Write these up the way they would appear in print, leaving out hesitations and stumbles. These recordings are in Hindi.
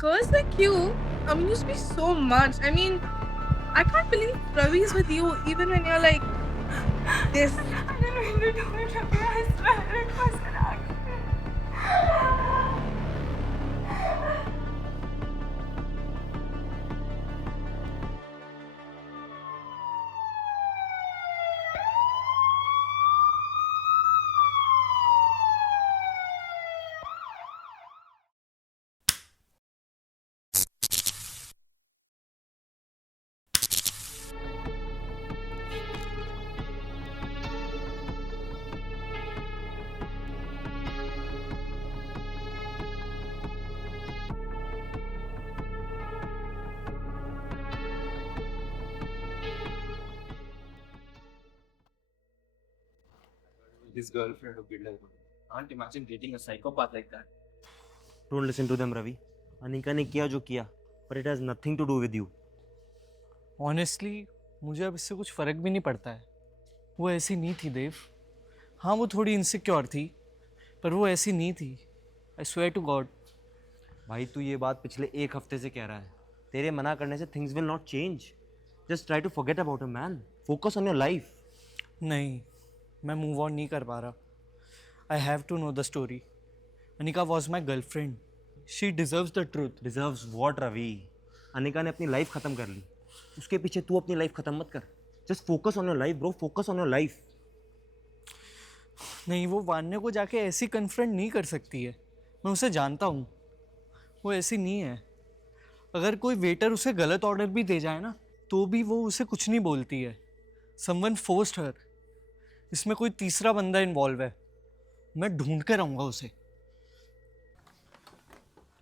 girls like you amuse me so much. I mean, I can't believe Ravi's with you even when you're like this. I didn't mean to do it, Ravi. I swear it was an accident. His girlfriend who killed him. Can't imagine dating a psychopath like that. Don't listen to them, Ravi. Anika ने किया जो किया, but it has nothing to do with you. Honestly मुझे अब इससे कुछ फ़र्क भी नहीं पड़ता है. वो ऐसी नहीं थी देव. हाँ वो थोड़ी इनसिक्योर थी, पर वो ऐसी नहीं थी. I swear to God. भाई तू ये बात पिछले एक हफ्ते से कह रहा है. तेरे मना करने से things will not change. Just try to forget about him, man. Focus on your life. नहीं, मैं मूव ऑन नहीं कर पा रहा. I have to know the story. Anika was my girlfriend. She deserves the truth. Deserves what, Ravi? Anika ने अपनी लाइफ खत्म कर ली. उसके पीछे तू अपनी लाइफ खत्म मत कर. Just focus on your life, bro. Focus on your life. नहीं, वो वान्य को जाके ऐसी कन्फ्रंट नहीं कर सकती है. मैं उसे जानता हूँ. वो ऐसी नहीं है. अगर कोई वेटर उसे गलत ऑर्डर भी दे जाए ना, तो भी वो उसे कुछ नहीं बोलती है. समवन फोर्स्ड हर. इसमें कोई तीसरा बंदा इन्वॉल्व है. मैं ढूंढ कर रहूँगा उसे.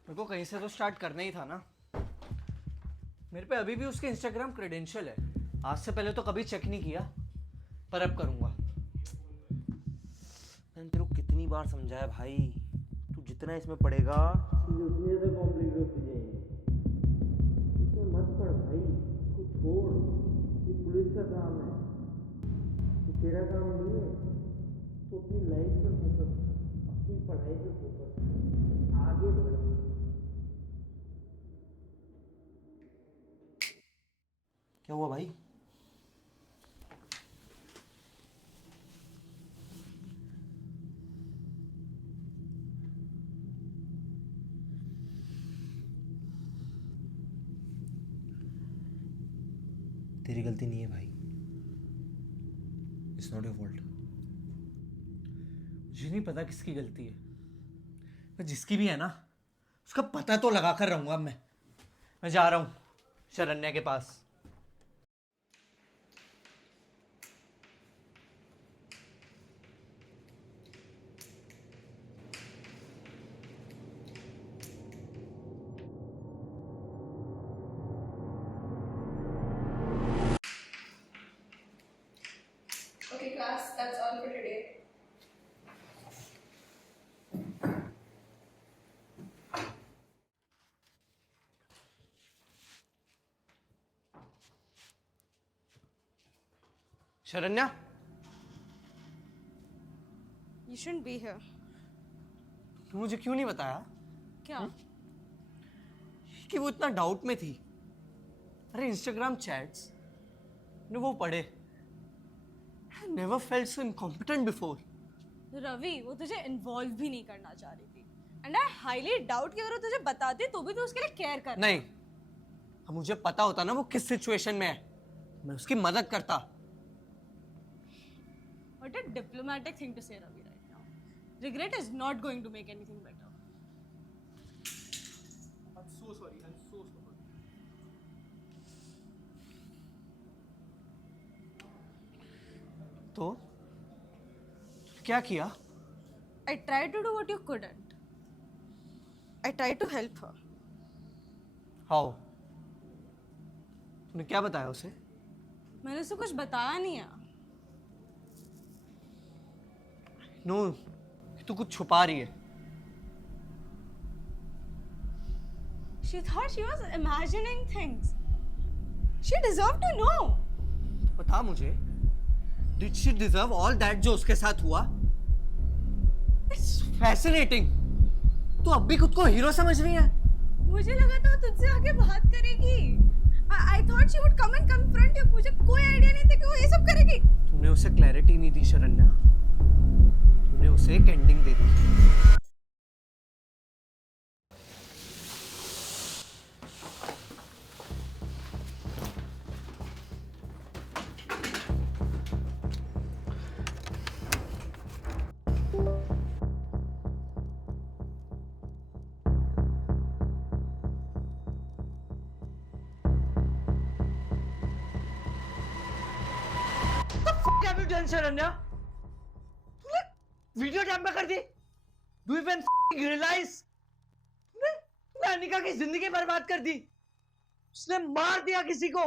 मेरे को कहीं से तो स्टार्ट करना ही था ना. मेरे पे अभी भी उसके इंस्टाग्राम क्रेडेंशियल है. आज से पहले तो कभी चेक नहीं किया, पर अब करूँगा. मैंने तेरे को कितनी बार समझाया भाई. तू जितना इसमें पढ़ेगा उतनी ज़्यादा कॉम्प्लिकेट होती जाएगी. इसमें मत पढ़ भाई. इसको छोड़. ये पुलिस का काम है. ये तेरा काम नहीं है. तो अपनी लाइफ पर फोकस कर. अपनी पढ़ाई पे फोकस कर. आगे बढ़. क्या हुआ भाई? तेरी गलती नहीं है भाई. It's not your fault. मुझे नहीं पता किसकी गलती है, पर जिसकी भी है ना, उसका पता तो लगा कर रहूँगा. अब मैं जा रहा हूँ शरण्या के पास. Okay, class, that's all for today. Sharanya, You shouldn't be here. तू मुझे क्यों नहीं बताया क्या? कि वो इतना डाउट में थी? अरे इंस्टाग्राम चैट्स ने वो पढ़े. I never felt so incompetent before. Ravi, वो तुझे इन्वॉल्व भी नहीं करना चाह रही थी. एंड आई हाईली डाउट कि अगर वो तुझे बताती तो भी तो उसके लिए केयर कर. नहीं, अब मुझे पता होता ना वो किस सिचुएशन में है, मैं उसकी मदद करता. What a diplomatic thing to say, Ravi, right now. Regret is not going to make anything better. I'm so sorry. I'm so sorry. तो क्या किया? I tried to do what you couldn't. I tried to help her. How? तूने क्या बताया उसे? मैंने उसे कुछ बताया नहीं है. नो, तू कुछ छुपा रही है. She thought she was imagining things. She deserved to know. बता मुझे, Did she deserve all that जो उसके साथ हुआ? It's fascinating. तू अब भी खुद को हीरो समझ रही है? मुझे लगा था वो तुझसे आके बात करेगी। I thought she would come and confront you. मुझे कोई आइडिया नहीं था कि वो ये सब करेगी। तूने उसे क्लैरिटी नहीं दी शरण्या, तूने उसे एक एंडिंग दे दी। शरण्या, तूने वीडियो टैम्पर कर दी। Do you even realize? तूने अनिका की जिंदगी बर्बाद कर दी, उसने मार दिया किसी को।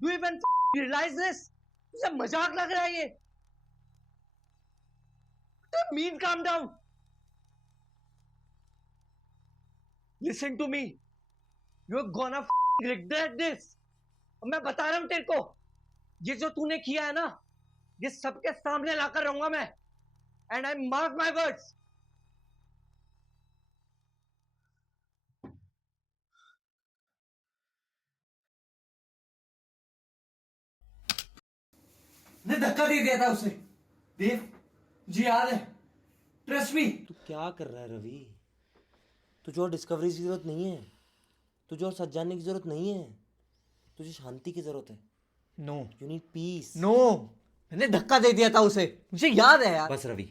Do you even realise this? तुझे मजाक लग रहा है ये? Mean calm down, listen to me, you are gonna regret this. मैं बता रहा हूं तेरे को, ये जो तूने किया है ना, ये सबके सामने लाकर रहूंगा मैं, and I mark my words. ने धक्का दे दिया था उसे, देव जी याद है, ट्रस्ट मी। तू क्या कर रहा है रवि? तुझे और डिस्कवरी की जरूरत नहीं है, तुझे और सच जानने की जरूरत नहीं है, तुझे शांति की जरूरत है। No, you need peace. No, मैंने धक्का दे दिया था उसे, मुझे याद है यार। बस रवि,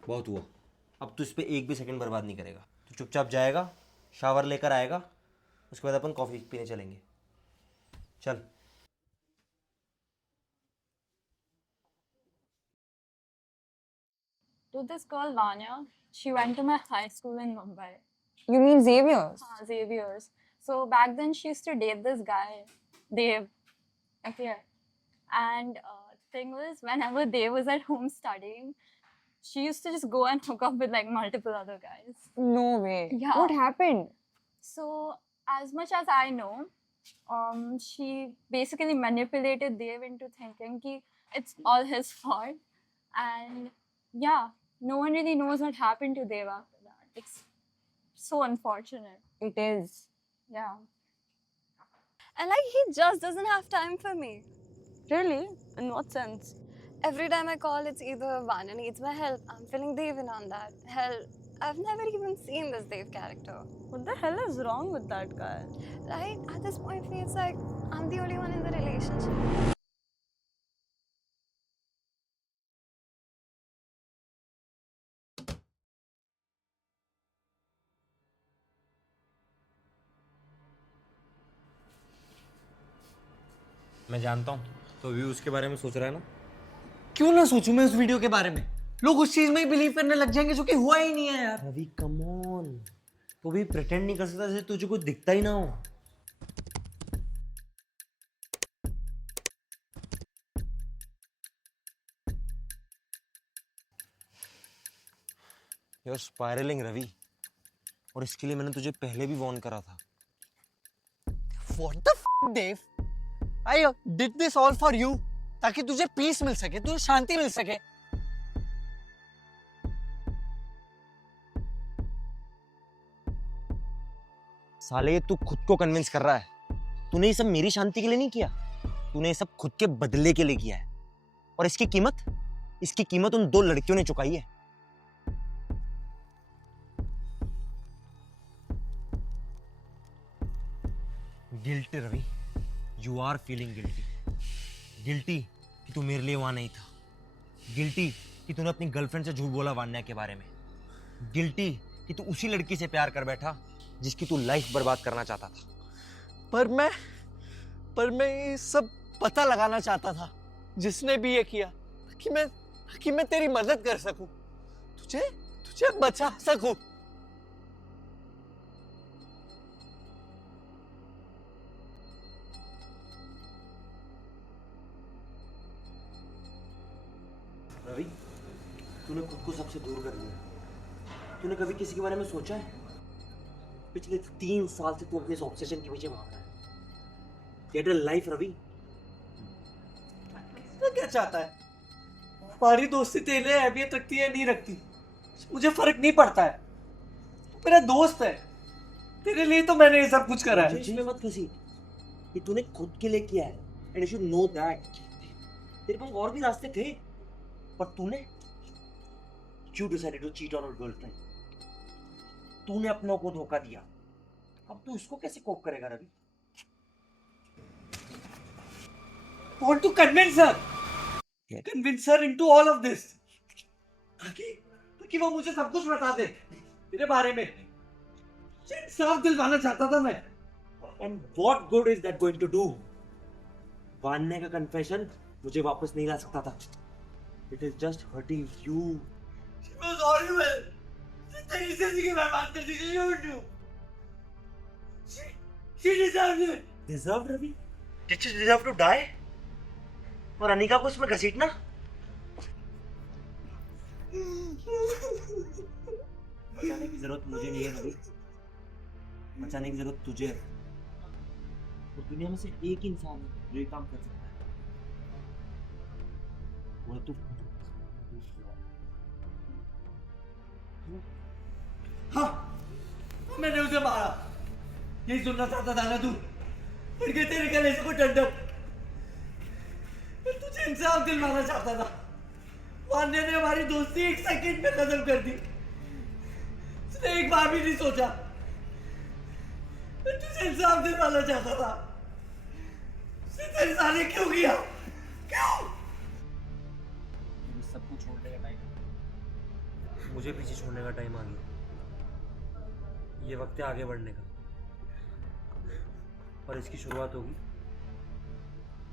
बहुत हुआ। अब तू इस पे एक भी सेकंड बर्बाद नहीं करेगा। तू चुपचाप जाएगा, शावर लेकर आएगा, उसके बाद अपन कॉफी पीने चलेंगे। चल। To this girl Vanya, she went to my high school in Mumbai. You mean Xavier's? Xavier's. So back then she used to date this guy, Dave. Okay. And thing was, whenever Dave was at home studying, she used to just go and hook up with like multiple other guys. No way. Yeah. What happened? So as much as I know, she basically manipulated Dave into thinking that it's all his fault. And yeah, no one really knows what happened to Dave after that. It's so unfortunate. It is. Yeah. And like he just doesn't have time for me. Really? In what sense? Every time I call, it's either Vanya needs my help, I'm feeling Devin on that. Hell, I've never even seen this Dev character. What the hell is wrong with that guy? Right? At this point, it feels like I'm the only one in the relationship. मैं जानता हूँ तो अभी उसके बारे में सोच रहा है ना। क्यों ना सोचूं मैं उस वीडियो के बारे में? लोग उस चीज में ही बिलीव करने लग जाएंगे जो कि हुआ ही नहीं है यार। रवि कम ऑन, तो भी प्रिटेंड नहीं कर सकता जैसे तुझे कुछ दिखता ही ना हो। यू आर स्पायरलिंग रवि, और इसके लिए मैंने तुझे पहले भी वार्न करा था। What the f, Dave? I did this all for you, ताकि तुझे पीस मिल सके, तुझे शांति मिल सके। साले तू खुद को कन्विंस कर रहा है। तूने ये सब मेरी शांति के लिए नहीं किया, तूने ये सब खुद के बदले के लिए किया है। और इसकी कीमत उन दो लड़कियों ने चुकाई है। Guilty Ravi, you are feeling guilty कि तू मेरे लिए वहां नहीं था। गिल्टी कि तूने अपनी गर्लफ्रेंड से झूठ बोला वान्या के बारे में। गिल्टी कि तू उसी लड़की से प्यार कर बैठा जिसकी तू लाइफ बर्बाद करना चाहता था। पर मैं ये सब पता लगाना चाहता था, जिसने भी ये किया, कि मैं तेरी मदद कर सकूं, तुझे बचा सकूं। रवि, तूने खुद को सबसे दूर कर लिया। तूने कभी किसी के बारे में सोचा है? पिछले 3 साल से तू अपने इस ऑब्सेशन के पीछे भाग रहा है। Get a life Ravi. तो क्या चाहता है? हमारी दोस्ती तेरे अहमियत रखती है नहीं रखती, मुझे फर्क नहीं पड़ता है। तू मेरा दोस्त है, तेरे लिए तो मैंने ये सब कुछ करा है। इसमें मत फंसी, ये तूने खुद के लिए किया है and you should know that. तेरे पास और भी रास्ते थे पर तूने you decided to cheat on your girlfriend. तूने अपनों को धोखा दिया, अब तू इसको कैसे कोप करेगा Ravi? Want to convince her? Convince her into all of this. ताकि वो मुझे सब कुछ बता दे तेरे बारे में। साफ दिलवाना चाहता था मैं। And what good is that going to do? Vanya का कन्फेशन मुझे वापस नहीं ला सकता था। It is just hurting you. She was horrible. तेरी जिंदगी बर्बाद कर दी थी। She deserved it. Deserved Ravi? Did she deserve to die? और अनिका को उसमें घसीटना? बचाने की जरूरत मुझे नहीं है रवि, बचाने की जरूरत तुझे है। और दुनिया में से एक इंसान है जो ये काम कर सकता है, वो है तू। हाँ, मैंने उसे मारा। यही सुनना चाहता था ना तू? फिर के तेरे गले से कोई डंडक। तुझे इंसाफ दिलवाना चाहता था। वान्या ने हमारी दोस्ती 1 सेकंड में खत्म कर दी। उसने एक बार भी नहीं सोचा। तुझे इंसाफ दिलवाना चाहता था। उसने तेरे साथ क्यों किया? क्यों? सबको छोड़ने का टाइम, मुझे पीछे छोड़ने का टाइम आ गया। ये वक्त है आगे बढ़ने का, और इसकी शुरुआत होगी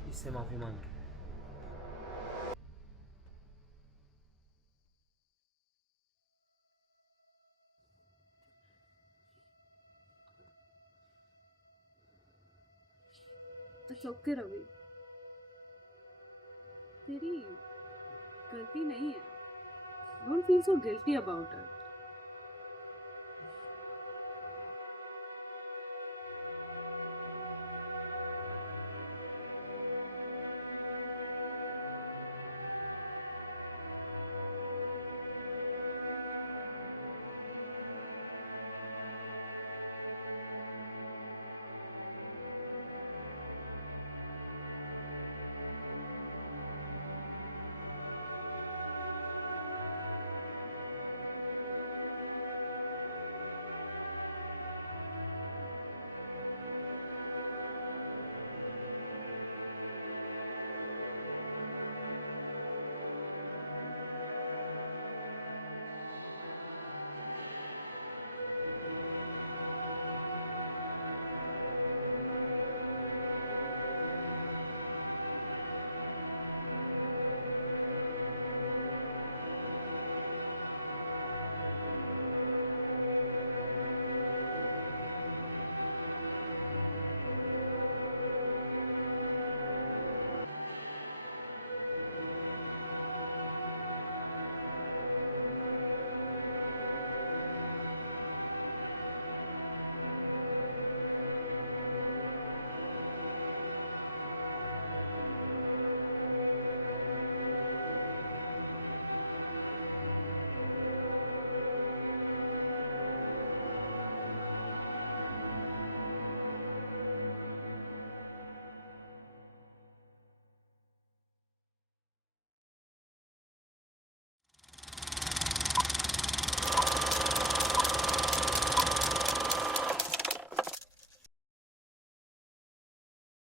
इससे माफी मांग के। It's okay, रवि, तेरी गलती नहीं है. Don't feel so guilty about it.